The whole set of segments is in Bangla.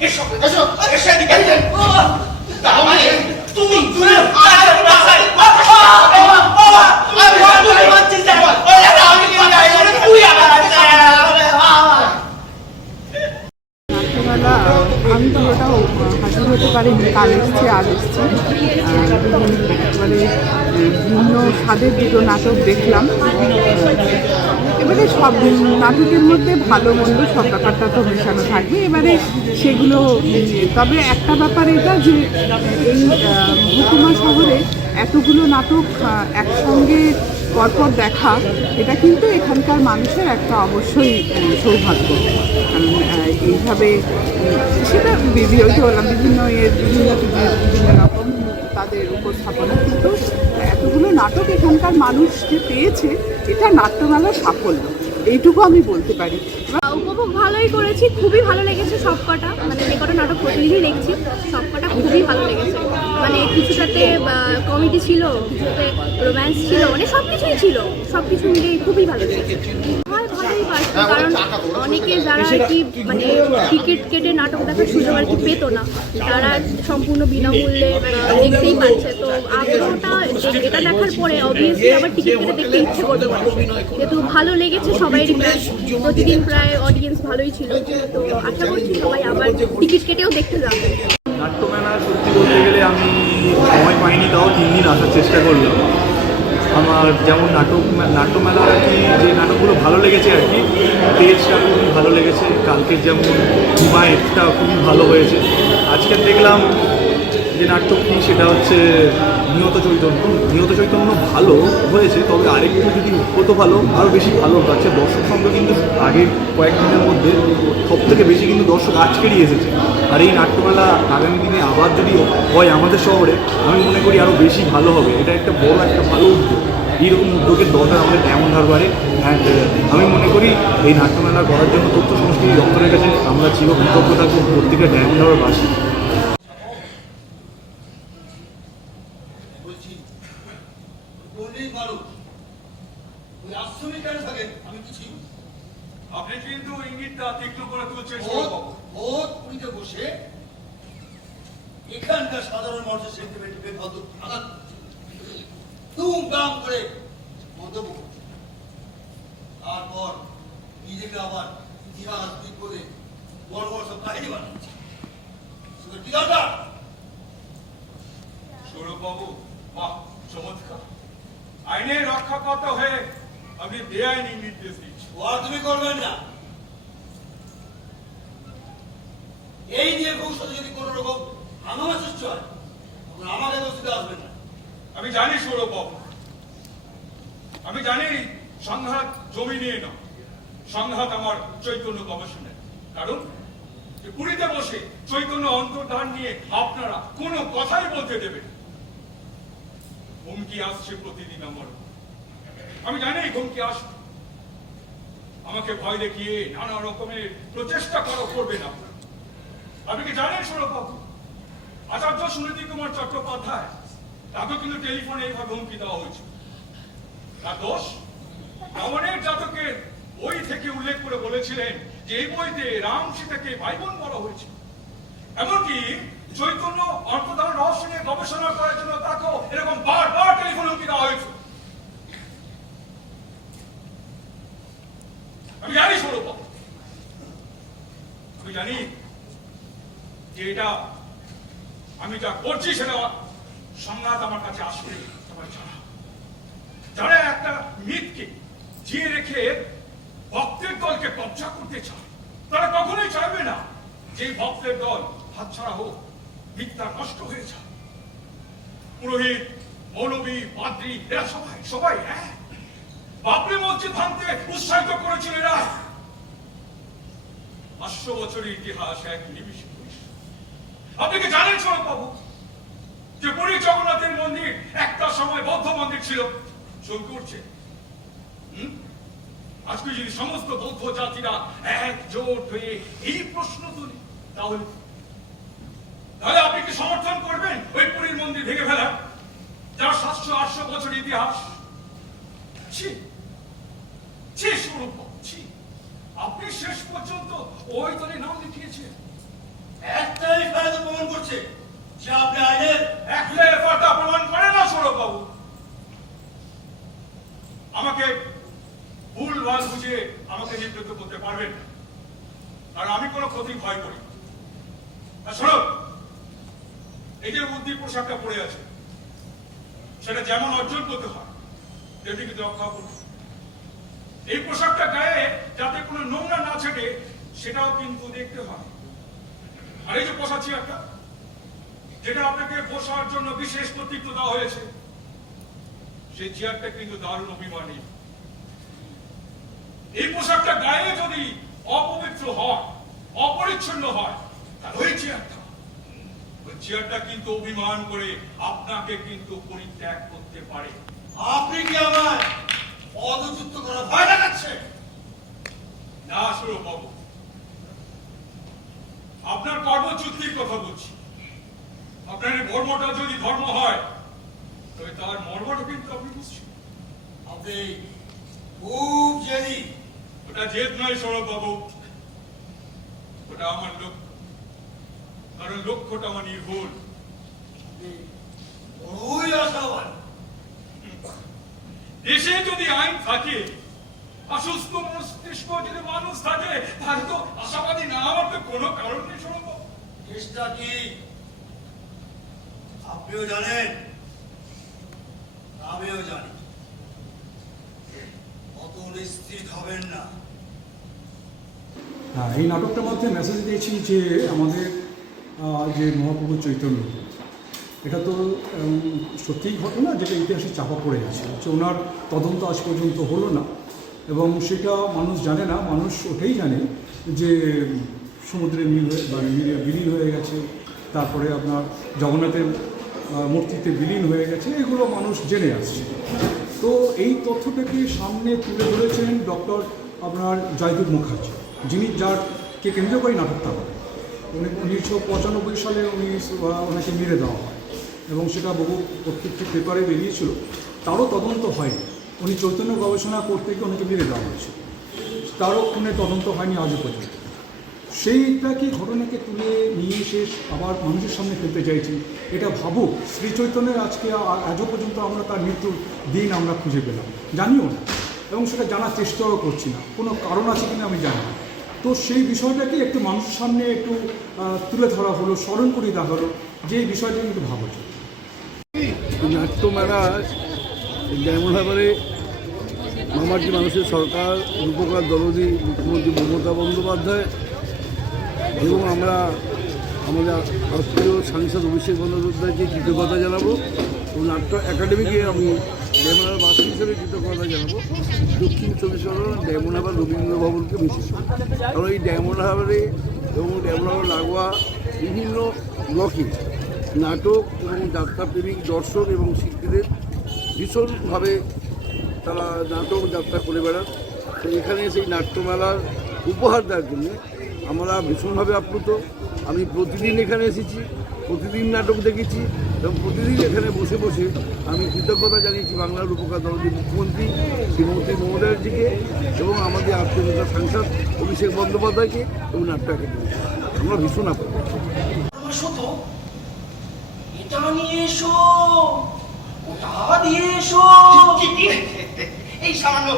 এসো এসো এসো এদিকে। মানে হাজির হতে পারিনি কাল এসছি আজ এসছি আহ, ভিন্ন স্বাদের দুটো নাটক দেখলাম এবারে সব নাটকের মধ্যে ভালো মন্দ সব ব্যাপারটা তো মেশানো থাকবে। এবারে সেগুলো তবে একটা ব্যাপার এটা যে এই আহ, হুকুমা শহরে এতগুলো নাটক একসঙ্গে পরপর দেখা এটা কিন্তু এখানকার মানুষের একটা অবশ্যই সৌভাগ্য। কারণ এইভাবে সেটা ওই বিভিন্ন এর বিভিন্ন বিভিন্ন রকম তাদের উপস্থাপনা কিন্তু এতগুলো নাটক এখানকার মানুষ যে পেয়েছে এটা নাট্যমেলার সাফল্য। এইটুকু আমি বলতে পারি। উপভোগ ভালোই করেছি, খুবই ভালো লেগেছে সবকটা। মানে যে কটা নাটক প্রতিদিনই দেখছি, সবকটা খুবই ভালো লেগেছে। মানে কিছুটাতে কমেডি ছিল, কিছুটাতে রোম্যান্স ছিল মানে সব কিছুই ছিল। সব কিছু মিলিয়ে খুবই ভালো লেগেছে। পারছে, কারণ অনেকে যারা আর কি মানে টিকিট কেটে নাটক দেখার সুযোগ আর কি পেতো না, তারা সম্পূর্ণ বিনামূল্যে দেখতেই পাচ্ছে। তো আগ্রহটা এটা দেখার পরে অবভিয়াসলি আবার টিকিট কেটে দেখতে ইচ্ছে করবে মানুষ। যেহেতু ভালো লেগেছে প্রায় প্রতিদিন প্রায় অডিয়েন্স ভালোই ছিল। তো আশা করছি সবাই আবার টিকিট কেটেও দেখতে যাবে। নাট্যমেলা সত্যি বলতে গেলে আমি সময় পাইনি, তাও তিন দিন আসার চেষ্টা করলাম। আমার যেমন নাটক নাট্যমেলা আর কি যে নাটকগুলো ভালো লেগেছে আর কি তেজটা খুবই ভালো লেগেছে, কালকের যেমন হিমায়তটা খুবই ভালো হয়েছে। আজকের দেখলাম যে নাটক নাটকটি সেটা হচ্ছে নিহত চৈতন্য নিহত চৈতন্য ভালো হয়েছে, তবে আরেকটু যদি কত ভালো আরও বেশি ভালো হচ্ছে দর্শক সংখ্যা কিন্তু আগের কয়েকদিনের মধ্যে সব থেকে বেশি কিন্তু দর্শক আজকেরই এসেছে। আর এই নাট্যমেলা আগামী দিনে আবার যদি হয় আমাদের শহরে, আমি মনে করি আরও বেশি ভালো হবে। এটা একটা বড় একটা ভালো উদ্যোগ। এইরকম উদ্যোগের দরকার আমাদের ডায়মন্ড হারবারে অ্যান্ড আমি মনে করি এই নাট্যমেলা করার জন্য তথ্য সংস্কৃতি দপ্তরের কাছে আমরা চির কৃতজ্ঞ থাকব প্রত্যেকটা ডায়মন্ড হারবারবাসী বলছি বললেই মানুষ ওই আশ্রমে কেন থাকেন? আমি কিছু আপনি কিন্তু ইঙ্গিতটা তীক্ষ্ণ করে তুলছেন ভোট পুরীতে বসে এখানকার সাধারণ মানুষের সেন্টিমেন্ট বেফালতু আঘাত? তুম দাম করে মন্তব্য করছে তারপর নিজেকে আবার ইতিহাস বিপদে বড় বড় সব কাহিনী বানাচ্ছে। দরকার? সৌরভবাবু বাহ চমৎকার। আইনের রক্ষাকর্তা হয়ে আপনি বেআইনি নির্দেশ দিচ্ছেন। ও তুমি করবেন না। এই নিয়ে ভবিষ্যতে যদি কোনো রকম হাঙ্গামা সৃষ্টি হয় তখন আমাকে দোষ দিতে আসবেন না। আমি জানি সৌরভবাবু আমি জানি সংঘাত জমি নিয়ে না সংঘাত আমার চৈতন্য গবেষণায়। কারণ? যে পুরীতে বসে চৈতন্য অন্তর্ধান নিয়ে আপনারা কোনো কথাই বলতে দেবেন। হুমকি আসছে প্রতিদিন আমার। আমি জানি হুমকি আসবে। আমাকে ভয় দেখিয়ে নানা রকমের প্রচেষ্টা করা করবেন আপনারা। আপনি কি জানেন সৌরভবাবু আচার্য সুনীতি কুমার চট্টোপাধ্যায়, তাকে কিন্তু টেলিফোনে এইভাবে হুমকি দেওয়া হয়েছে। তার দোষ? রাবণের জাতকের বই থেকে উল্লেখ করে বলেছিলেন যে এই বইতে রাম সীতাকে ভাই বোন বলা হয়েছে। এমনকি চৈতন্য অর্থদান রহস্য নিয়ে গবেষণা করার জন্য তাকেও এরকম বারবার টেলিফোন হুমকি দেওয়া হয়েছে। আমি জানি সৌরভ আমি জানি যে এটা আমি যা করছি সেটা সংঘাত আমার কাছে আসবে সবাই জানা। যারা একটা মিথকে জিয়ে রেখে ভক্তের দলকে কবজা করতে চায়, তারা কখনোই চাইবে না যে ভক্তের দল হাতছাড়া হোক। মিথ্যা নষ্ট হয়ে যায়। পুরোহিত, মৌলবী, পাদ্রী, এরা সবাই সবাই এক বাবরি মসজিদ ভাঙতে উৎসাহিত করেছিল এরা। পাঁচশো বছরের ইতিহাস এক নিমিষে আপনি কি জানেন সৌরভ বাবু, যে পুরী জগন্নাথের মন্দির একটা সময় বৌদ্ধ মন্দির ছিল? উঠছে। হুম? আজকে যদি সমস্ত বৌদ্ধ জাতিরা একজোট হয়ে এই প্রশ্ন তুলে, তাহলে তাহলে আপনি কি সমর্থন করবেন ওই পুরীর মন্দির ভেঙে ফেলা? যার সাতশো আটশো বছর ইতিহাস। ছি ছি স্বরূপ ছি। আপনি শেষ পর্যন্ত ওই দলে নাম লিখিয়েছেন। একটাই ফায়দা প্রমাণ করছে যে আপনি আইনের একলে এফার্টটা প্রমাণ করে না সৌরভ বাবু। আমাকে ভুল ভালো বুঝে আমাকে নিবৃত্ত করতে পারবেন আর আমি কোনো ক্ষতি ভয় করি না। এই যে বুদ্ধি পোশাকটা পড়ে আছে। সেটা যেমন অর্জন করতে হয়, তেমনি কিন্তু রক্ষা করতে এই পোশাকটা গায়ে যাতে কোনো নোংরা না ছেটে সেটাও কিন্তু দেখতে হয়। আর এই যে পোশাক চেয়ারটা, যেটা আপনাকে বসার জন্য বিশেষ কর্তৃত্ব দেওয়া হয়েছে, সেই চেয়ারটা কিন্তু দারুণ অভিমানী এই পোশাকটা গায়ে যদি অপবিত্র হয়, অপরিচ্ছন্ন হয়, তাহলে ওই চেয়ারটা চেয়ারটা কিন্তু অভিমান করে আপনাকে কিন্তু পরিত্যাগ করতে পারে। আপনি কি আমার পদযুক্ত করা ভয় দেখাচ্ছে না স্বরূপ বাবু আপনার কর্মচুক্তির কথা বলছি। আপনার এই মর্মটা যদি ধর্ম হয়, তবে তার মর্মটা কিন্তু আপনি বুঝছেন। আপনি খুব জেদি। ওটা জেদ নয় সৌরভ বাবু। ওটা আমার লক্ষ্য কারণ লক্ষ্যটা আমার নির্ভুল দেশে যদি আইন থাকে অসুস্থ মস্তিষ্ক যদি মানুষ থাকে তাহলে তো আশাবাদী না হওয়ার তো কোনো কারণ নেই সৌরভ বাবু দেশটা কি? আপনিও জানেন আমিও জানি। অত নিশ্চিত হবেন না। হ্যাঁ এই নাটকটার মধ্যে মেসেজ দিয়েছি যে আমাদের যে মহাপ্রভু চৈতন্য। এটা তো সত্যিই ঘটনা যেটা ইতিহাসে চাপা পড়ে আছে যে ওনার তদন্ত আজ পর্যন্ত হলো না। এবং সেটা মানুষ জানে না, মানুষ ওটাই জানে যে সমুদ্রে মিল হয়ে বিলীন হয়ে গেছে। তারপরে আপনার জগন্নাথের মূর্তিতে বিলীন হয়ে গেছে, এগুলো মানুষ জেনে আসছে। তো এই তথ্যটাকে সামনে তুলে ধরেছেন ডক্টর আপনার জয়দীপ মুখার্জি, যিনি যার কে কেন্দ্র করে নাটকটা করেন উনি উনিশশো পঁচানব্বই সালে উনি ওনাকে মেরে দেওয়া হয় এবং সেটা বহু প্রত্যেকটি পেপারে বেরিয়েছিল। তারও তদন্ত হয়নি। উনি চৈতন্য গবেষণা করতে গিয়ে ওনাকে মেরে দেওয়া হয়েছিল। তারও খুনে তদন্ত হয়নি আজও পর্যন্ত। সেইটাকে ঘটনাকে তুলে নিয়ে এসে আবার মানুষের সামনে ফেলতে চাইছি? এটা ভাবুক। শ্রী চৈতন্যের আজকে আজও পর্যন্ত আমরা তার মৃত্যুর দিন আমরা খুঁজে পেলাম। জানিও না। এবং সেটা জানার চেষ্টাও করছি না। কোনো কারণ আছে কিনা আমি জানি তো সেই বিষয়টাকে একটু মানুষের সামনে একটু তুলে ধরা হলো, স্মরণ করিয়ে দেওয়া হলো, যে বিষয়টা কিন্তু ভাবা উচিত নাট্যমেলা মামাটি মানুষের সরকার, রূপকার দলদি, মুখ্যমন্ত্রী মমতা বন্দ্যোপাধ্যায় এবং আমরা আমাদের আত্মীয় সাংসদ অভিষেক বন্দ্যোপাধ্যায়কে কৃতজ্ঞতা জানাব। এবং নাট্য একাডেমিকে আমি ডেমোনার বাসী হিসেবে কৃতজ্ঞতা জানাব। দক্ষিণ চব্বিশ পরগনা ডেমোনাবার রবীন্দ্র ভবনকে বিশেষ কারণ এই ডেমোনাবারে এবং ডেমোনাবার লাগোয়া বিভিন্ন ব্লকে নাটক এবং যাত্রাপ্রেমিক দর্শক এবং শিল্পীদের ভীষণভাবে তারা নাটক যাত্রা করে বেড়ান। তো এখানে সেই নাট্যমেলার উপহার দেওয়ার জন্য আমরা ভীষণভাবে আপ্লুত। আমি প্রতিদিন এখানে এসেছি। প্রতিদিন নাটক দেখেছি এবং প্রতিদিন এখানে বসে বসে আমি কৃতজ্ঞতা জানিয়েছি বাংলার উপকার দলের মুখ্যমন্ত্রী শ্রীমতী মমতাজিকে এবং আমাদের আত্মীয় নেতা সাংসদ অভিষেক বন্দ্যোপাধ্যায়কে এবং নাট্য একাডেমিকে আমরা ভীষণ এটা নিয়ে এসো ওটা দিয়ে এসো। এই সামান্য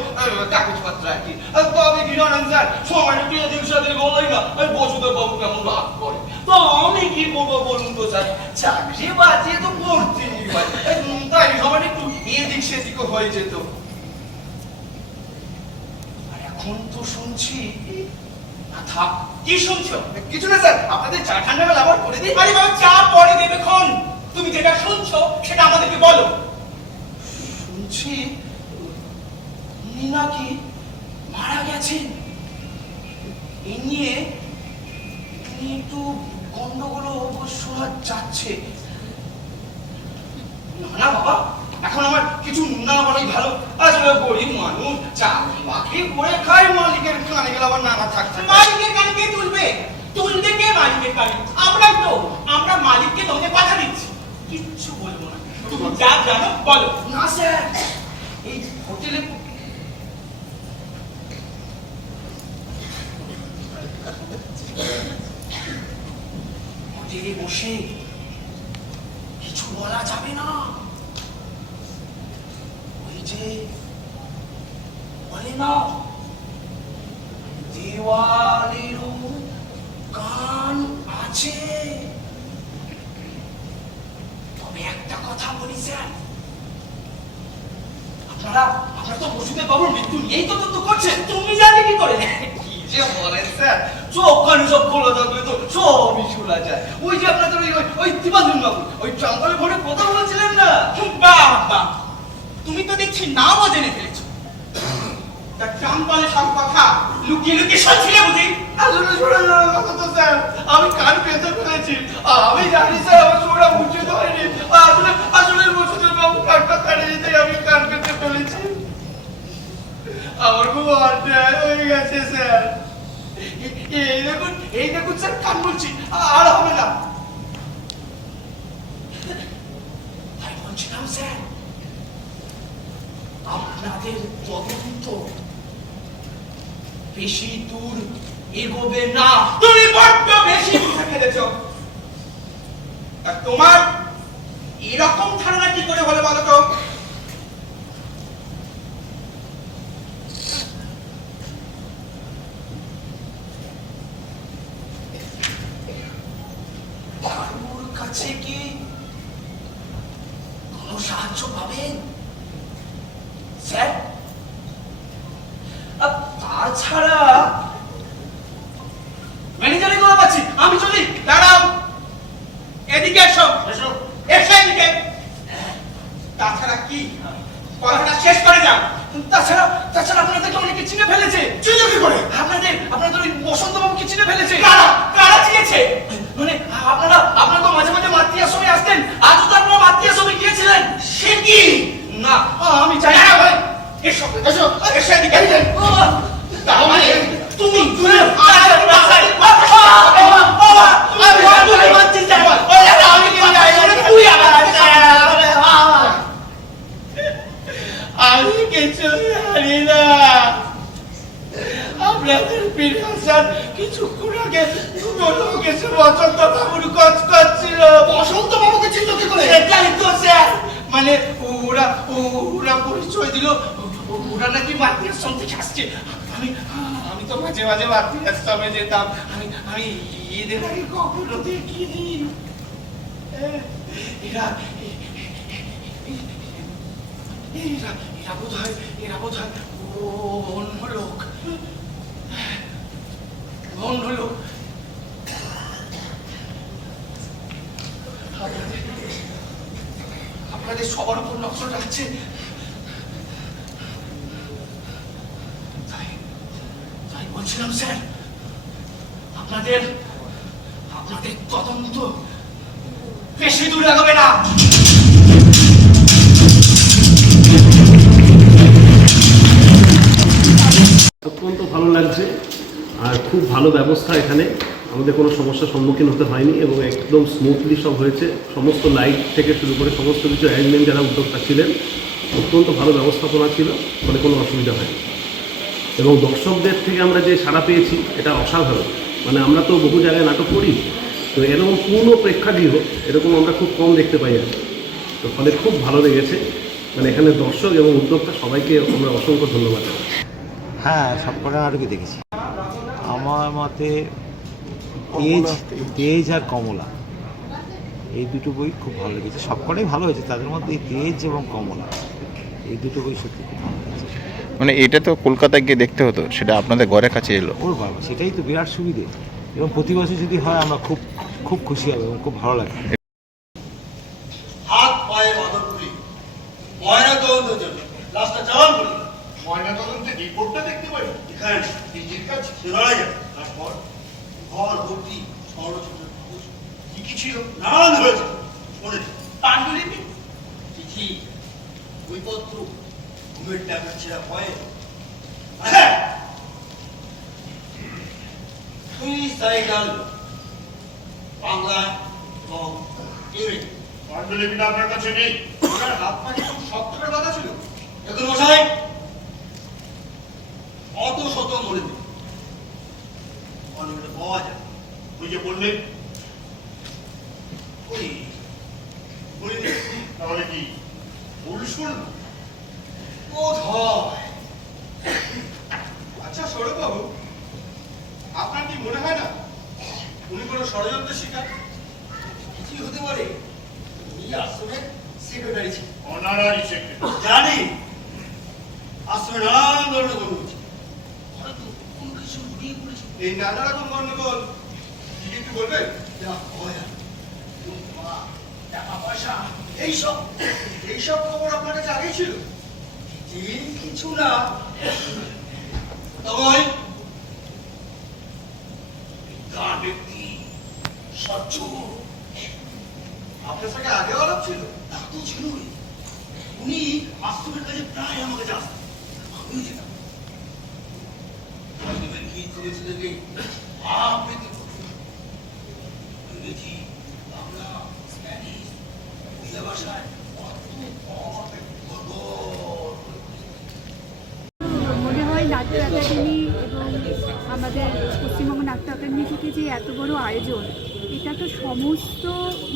কাগজপত্র আর কি। তবে জানেন স্যার সময় দিয়ে দিন সাথে গলাই না? আর বসুদেব বাবু কেমন রাগ করে? তো আমি কি করব বলুন তো স্যার? চাকরি বাজে তো করতেই হয়। তাই সবাই একটু এদিক সেদিক হয়ে যেত। এখন তো শুনছি থাক, কি শুনছো? কিছু না স্যার, আপনাদের চা ঠান্ডা বেলা আবার করে দিই। আরে বাবা চা পরে দেবে তুমি যেটা শুনছো, সেটা আমাদেরকে বলো। শুনছি উনি নাকি মারা গেছেন? এ নিয়ে নিয়ে একটু গন্ডগোল শোনা যাচ্ছে না না বাবা এখন আমার কিছু না বলাই ভালো। আসলে গরিব মানুষ চাকরি বাকরি করে খাই মালিকের কানে গেলে আবার নানা থাকছে মালিকের কানে কে তুলবে? তুলবে কে মালিকের কানে? আমরাই তো আমরা মালিককে তোমাকে কথা দিচ্ছি। কিচ্ছু বলব না। তুমি যা জানো বলো। না স্যার এই হোটেলে হোটেলে বসে কিছু বলা যাবে না। ওই যে বলে না দেওয়ালেরও কান আছে। তবে একটা কথা বলি স্যার। আপনারা আপনারা তো বসুদেব বাবুর মৃত্যু নিয়েই তদন্ত করছেন। তুমি জানে কি করে? কি যে বলেন স্যার। চোখ কান সব খোলা থাকলে তো সবই শোনা যায়। ওই যে আপনাদের ওই ওই- ওই বাবু ওই ট্রাম্পলে ফোনে কথা বলেছিলেন না? বাহ বাহ তুমি তো দেখছি নামও জেনে ফেলেছো। তা ট্রাম্পালে সব কথা লুকিয়ে লুকিয়ে শুনছিলে বুঝি? আসলে শোনা যাওয়ার কথা তো স্যার আমি কান পেতে ফেলেছি আমি জানি স্যার আমার শোনা উচিত হয়নি আসলে বাবু কানটা কানে আমি কান পেতে ফেলেছি। আমার খুব অন্যায় হয়ে গেছে স্যার। এই দেখুন এই দেখুন স্যার, কান বলছি। আর হবে না। আপনাদের তদন্ত বেশি দূর এগোবে না, তুমি বড্ড বেশি খেলেছ আর তোমার এরকম ধারণা কি করে হলো বলো তো বাবুর কাছে কি কোনো সাহায্য পাবেন স্যার তাছাড়া ম্যানেজারে কথা পাচ্ছি আমি চলি দাঁড়াও। এদিকে এসো এসো। এদিকে। তাছাড়া কি? কথাটা শেষ করে যাও। তাছাড়া তাছাড়া আপনাদেরকে অনেকে চিনে ফেলেছে? চিনে কি করে? আপনাদের আপনাদের ওই বসন্ত বাবুকে চিনে ফেলেছে? কারা? কারা চিনেছে? মানে আপনারা আপনারা তো মাঝে মাঝে মাতৃ আশ্রমে আসতেন। আজও তো আপনারা মাতৃ আশ্রমে গিয়েছিলেন। সে কি? না আমি চাই না। ভাই। এসো এসো এসো এদিকে তার মানে তুমি তুমি আরে বাসায় আমি কিছু জানি না আপনাদের ফিরে আসার কিছুক্ষণ আগে দুটো লোক এসে বসন্ত বাবুর কাজ করছিল বসন্ত বাবুকে চিনল কি করে সেটাই তো স্যার মানে ওরা ওরা পরিচয় দিল ওরা নাকি মাতৃ থেকে আসছে আমি আমি তো মাঝে মাঝে মাতৃ আশ্রমে যেতাম আমি আমি এদের আগে কখনো এরা এরা এরা বোধ হয় এরা বোধ হয় অন্য লোক। অন্য লোক। আপনাদের সবার উপর নজর রাখছে। তাই তাই বলছিলাম, স্যার, আপনাদের তদন্ত বেশি দূর আগাবে না। অত্যন্ত ভালো লাগছে আর খুব ভালো ব্যবস্থা এখানে। আমাদের কোনো সমস্যার সম্মুখীন হতে হয়নি এবং একদম স্মুথলি সব হয়েছে। সমস্ত লাইট থেকে শুরু করে সমস্ত কিছু অ্যারেঞ্জমেন্ট যারা উদ্যোক্তা ছিলেন, অত্যন্ত ভালো ব্যবস্থাপনা ছিল, ফলে কোনো অসুবিধা হয়নি। এবং দর্শকদের থেকে আমরা যে সাড়া পেয়েছি, এটা অসাধারণ। মানে আমরা তো বহু জায়গায় নাটক করি, তো এরকম পূর্ণ প্রেক্ষাগৃহ, এরকম আমরা খুব কম দেখতে পাই আর তো ফলে খুব ভালো লেগেছে। মানে এখানে দর্শক এবং উদ্যোক্তা সবাইকে আমরা অসংখ্য ধন্যবাদ। হ্যাঁ সবকটা নাটকই দেখেছি। আমার মতে তেজ তেজ আর কমলা, এই দুটো বই খুব ভালো লেগেছে। সবকটাই ভালো হয়েছে, তাদের মধ্যে তেজ এবং কমলা, এই দুটো বই সত্যি খুব ভালো। মানে এটা তো কলকাতায় গিয়ে দেখতে হতো সেটা আপনাদের ঘরের কাছে এলো। ওর বাবা সেটাই তো বিরাট সুবিধে। এবং প্রতি বছর যদি হয় আমরা খুব খুব খুশি হবে এবং খুব ভালো লাগে। হাত পায়ে জন্য। চালান করি। তদন্তের রিপোর্টটা দেখতে পাই। এখানে নিজের কাছে ধরা যায়। তারপর ঘর ভর্তি কি কি ছিল নানান হয়েছে। মনে পাণ্ডুলিপি চিঠি বইপত্র ছেঁড়া ভয়ে হ্যাঁ সুইসাইডাল বাংলা এবং ইংরেজি পাণ্ডুলিপিটা আপনার কাছে নেই হাত পা খুব শক্ত বাঁধা ছিল দেখুন মশাই অত শত মরে নেই অনেকটা পাওয়া যায়। ওই যে বললেন ওই তাহলে কি? ভুল শুনল বোধ হয় আচ্ছা সৌরভবাবু আপনার কি মনে হয় না উনি কোনো ষড়যন্ত্রের শিকার? কিছুই হতে পারে? উনি আশ্রমের সেক্রেটারি ছিল অনারারি সেক্রেটারি জানি। আশ্রমে নানান ধরনের গরু হয়তো কোনো কিছু ঘুরিয়ে এই নানা রকম গন্ডগোল। কি একটু বলবেন? যা হয় আর। টাকা পয়সা এইসব এইসব খবর আপনার কাছে আগেই ছিল? কিছু না তবে আপনার সঙ্গে আগেও আলাপ ছিল তা তো ছিলই উনি আশ্রমের কাছে প্রায় আমাকে যান আমিও যেতাম আশ্রমের গীত করেছে দেখে আপনি ইংরেজি নাট্য একাডেমি এবং আমাদের পশ্চিমবঙ্গ নাট্য একাডেমি থেকে যে এত বড় আয়োজন, এটা তো সমস্ত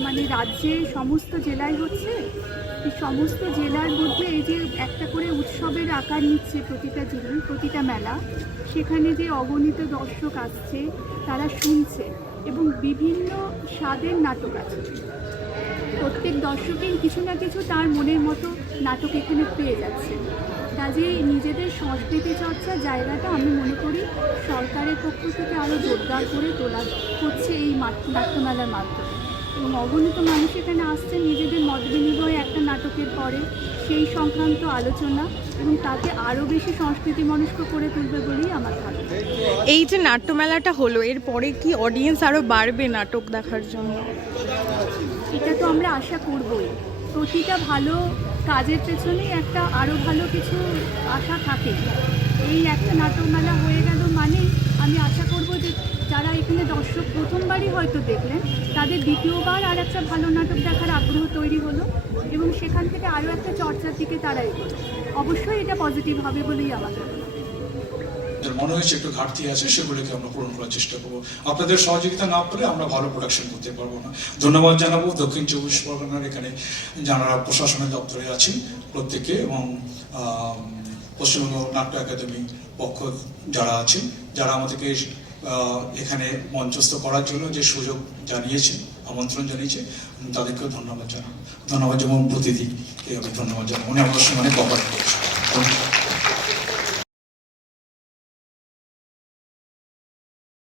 মানে রাজ্যের সমস্ত জেলায় হচ্ছে? সমস্ত জেলার মধ্যে এই যে একটা করে উৎসবের আকার নিচ্ছে প্রতিটা জেলা প্রতিটা মেলা, সেখানে যে অগণিত দর্শক আসছে, তারা শুনছে এবং বিভিন্ন স্বাদের নাটক আছে। প্রত্যেক দর্শকেই কিছু না কিছু তার মনের মতো নাটক এখানে পেয়ে যাচ্ছে। কাজেই নিজেদের সংস্কৃতি চর্চার জায়গাটা আমি মনে করি সরকারের পক্ষ থেকে আরও জোরদার করে তোলা হচ্ছে এই নাট্যমেলার মাধ্যমে। এবং অগণিত মানুষ এখানে আসছে নিজেদের মত বিনিময়ে একটা নাটকের পরে সেই সংক্রান্ত আলোচনা এবং তাতে আরও বেশি সংস্কৃতি মনস্ক করে তুলবে বলেই আমার ধারণা। এই যে নাট্যমেলাটা হলো এরপরে কি অডিয়েন্স আরও বাড়বে নাটক দেখার জন্য? এটা তো আমরা আশা করবই। প্রতিটা ভালো কাজের পেছনেই একটা আরও ভালো কিছু আশা থাকে। এই একটা নাটক মেলা হয়ে গেল মানে আমি আশা করব যে যারা এখানে দর্শক প্রথমবারই হয়তো দেখলেন, তাদের দ্বিতীয়বার আর একটা ভালো নাটক দেখার আগ্রহ তৈরি হলো এবং সেখান থেকে আরও একটা চর্চার দিকে তারা এগোলো। অবশ্যই এটা পজিটিভ হবে বলেই আমার যার মনে হয়েছে, একটু ঘাটতি আছে, সেগুলোকে আমরা পূরণ করার চেষ্টা করব। আপনাদের সহযোগিতা না পেলে আমরা ভালো প্রোডাকশন করতে পারব না। ধন্যবাদ জানাব দক্ষিণ চব্বিশ পরগনার এখানে যারা প্রশাসনের দপ্তরে আছেন প্রত্যেকে এবং পশ্চিমবঙ্গ নাট্য একাডেমি পক্ষ যারা আছেন, যারা আমাদেরকে এখানে মঞ্চস্থ করার জন্য যে সুযোগ জানিয়েছেন, আমন্ত্রণ জানিয়েছে তাদেরকেও ধন্যবাদ জানাব। ধন্যবাদ যেমন প্রতিদিন আমি ধন্যবাদ জানাব। উনি আমার সঙ্গে অনেক কপারেট করেছেন।